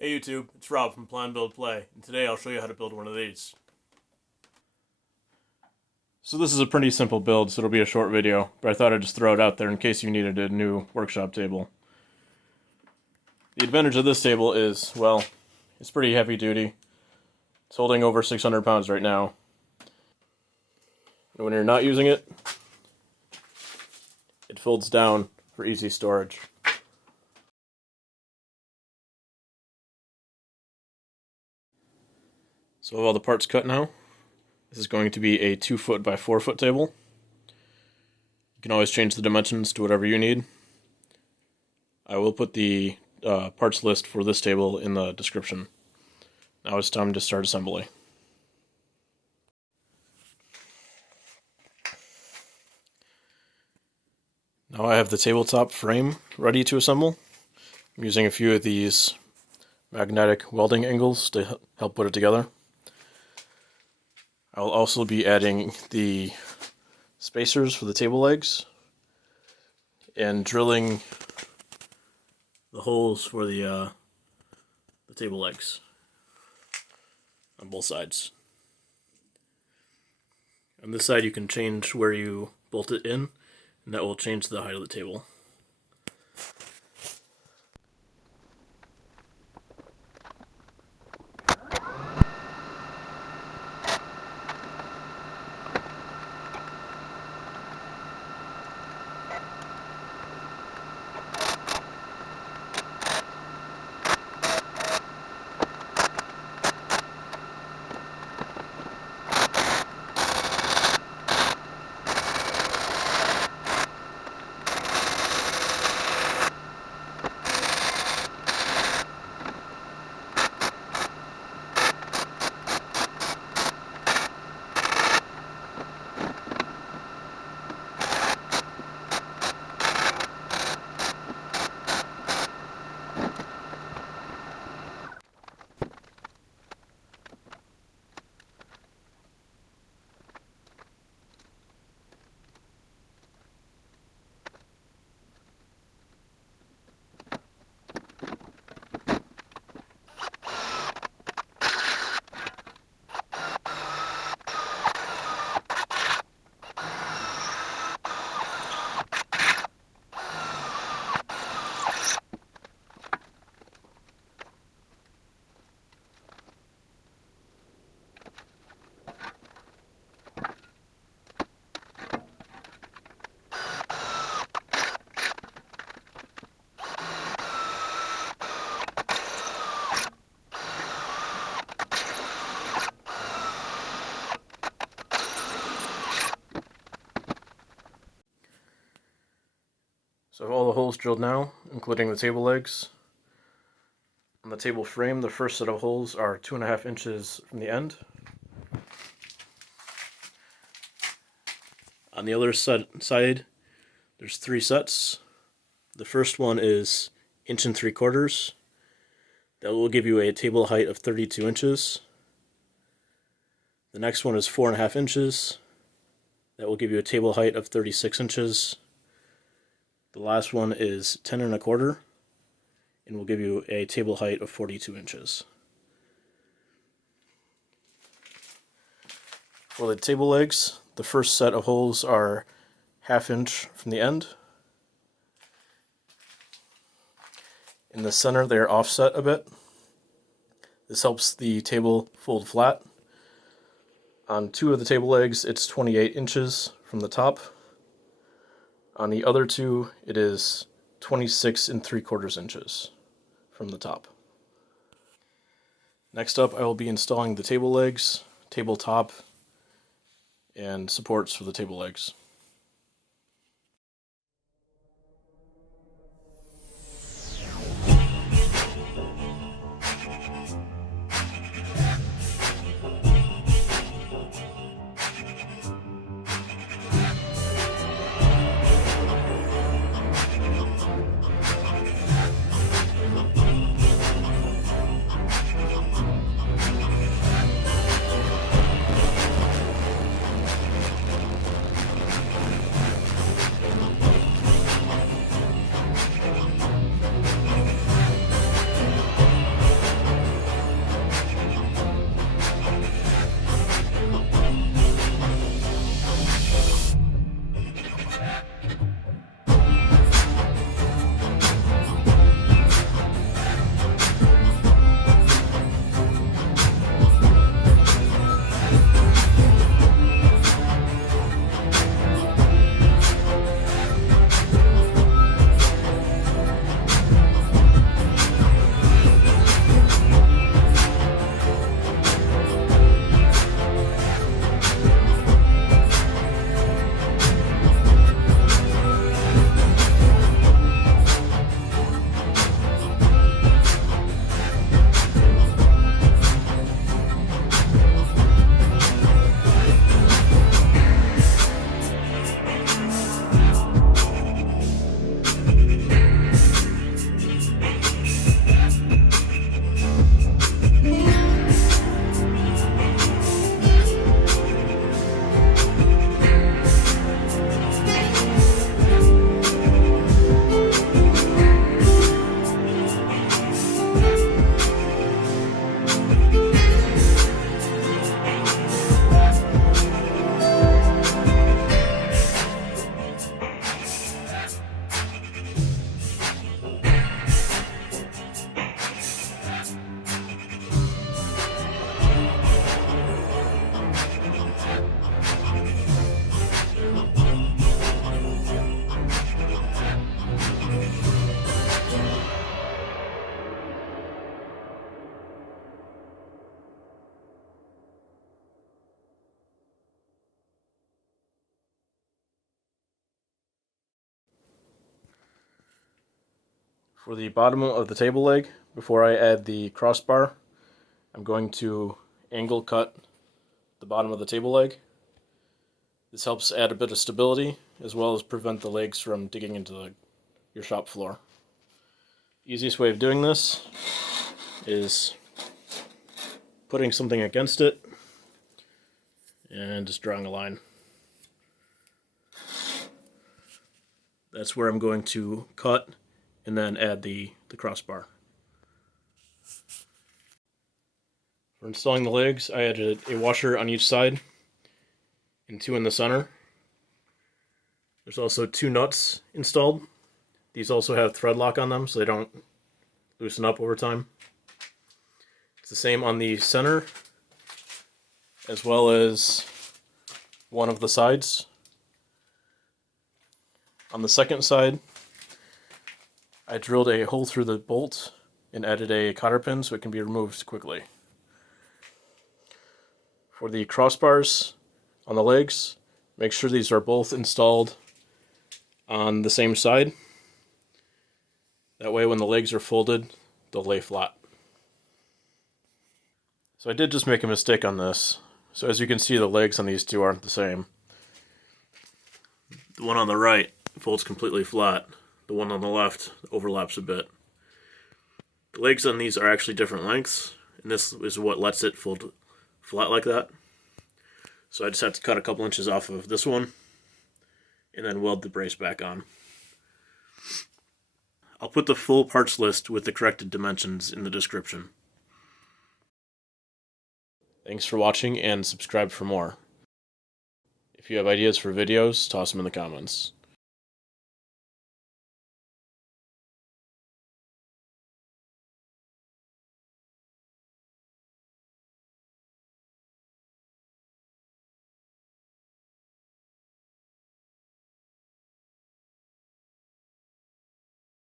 Hey YouTube, it's Rob from Plan Build Play, and today I'll show you how to build one of these. So this is a pretty simple build, so it'll be a short video, but I thought I'd just throw it out there in case you needed a new workshop table. The advantage of this table is, well, it's pretty heavy duty. It's holding over 600 pounds right now. And when you're not using it, it folds down for easy storage. So I have all the parts cut now. This is going to be a 2 foot by 4 foot table. You can always change the dimensions to whatever you need. I will put the parts list for this table in the description. Now it's time to start assembly. Now I have the tabletop frame ready to assemble. I'm using a few of these magnetic welding angles to help put it together. I'll also be adding the spacers for the table legs and drilling the holes for the table legs on both sides. On this side you can change where you bolt it in, and that will change the height of the table. So I have all the holes drilled now, including the table legs. On the table frame, the first set of holes are 2.5 inches from the end. On the other side, there's 3 sets. The first one is 1 3/4 inches. That will give you a table height of 32 inches. The next one is 4.5 inches. That will give you a table height of 36 inches. The last one is 10 1/4 and will give you a table height of 42 inches. For the table legs, the first set of holes are 1/2 inch from the end. In the center, they are offset a bit. This helps the table fold flat. On 2 of the table legs, it's 28 inches from the top. On the other 2, it is 26 3/4 inches from the top. Next up, I will be installing the table legs, tabletop, and supports for the table legs. For the bottom of the table leg, before I add the crossbar, I'm going to angle cut the bottom of the table leg. This helps add a bit of stability, as well as prevent the legs from digging into your shop floor. Easiest way of doing this is putting something against it and just drawing a line. That's where I'm going to cut and then add the crossbar. For installing the legs, I added a washer on each side and 2 in the center. There's also 2 nuts installed. These also have thread lock on them so they don't loosen up over time. It's the same on the center as well as one of the sides. On the second side, I drilled a hole through the bolt and added a cotter pin so it can be removed quickly. For the crossbars on the legs, make sure these are both installed on the same side. That way when the legs are folded, they'll lay flat. So I did just make a mistake on this. So as you can see, the legs on these two aren't the same. The one on the right folds completely flat. The one on the left overlaps a bit. The legs on these are actually different lengths, and this is what lets it fold flat like that. So I just have to cut a couple inches off of this one and then weld the brace back on. I'll put the full parts list with the corrected dimensions in the description. Thanks for watching and subscribe for more. If you have ideas for videos, toss them in the comments.